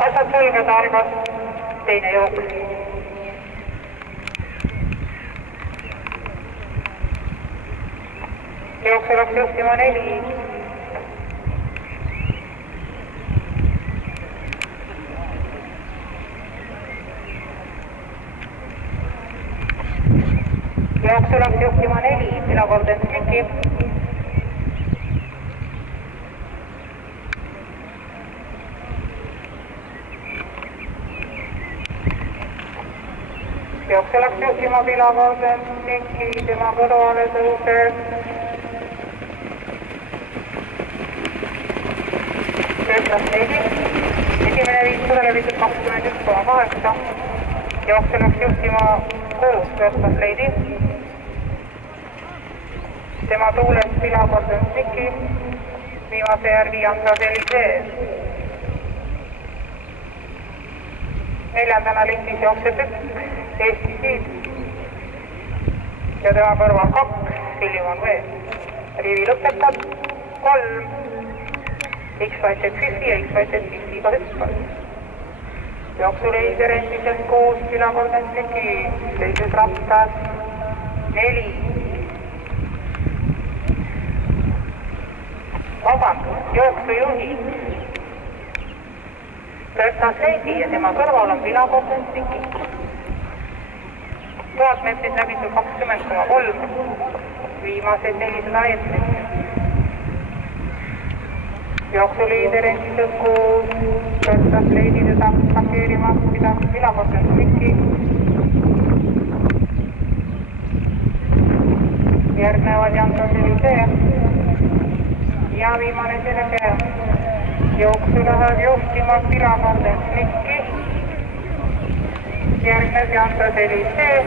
asjad selged, algas teine jooks. Jooksu läks juhtima 4. Jooksu läks juhtima 4, Pilakorden Sliki. Jooksu läks juhtima Pilakorden Sliki, tema kõrvale tõuseb. Esimene 500 levitud 21,8. Jooksu läks juhtima 6 Vestas Leidi. Tema tuules Pilakorden Sliki. Viimase järgi Antras Elisee. Neljandana listis jookseb 1 Eesti Siid. Ja tema kõrval 2 Sillimon V. Riivi lõpetab 3. X-Fighted 50 ja X-Fighted 50 hüppal. Jooksuliider endiselt 6 Pilakorden Sliki, teises rattas 4. Vabandust, jooksujuhi Vestas Leidi ja tema kõrval on Pilakorden Sliki. 1000 meetrit läbitud 20,3, viimased 400 meetrit. Jooksuliider endiselt 6, Vestas Leidi teda markeerima Pilakorden Sliki. Järgnevad Antras Elisee ja viimane selge. Jooksu läheb juhtima Pilakorden Sliki. Järgnes Antras Elisee.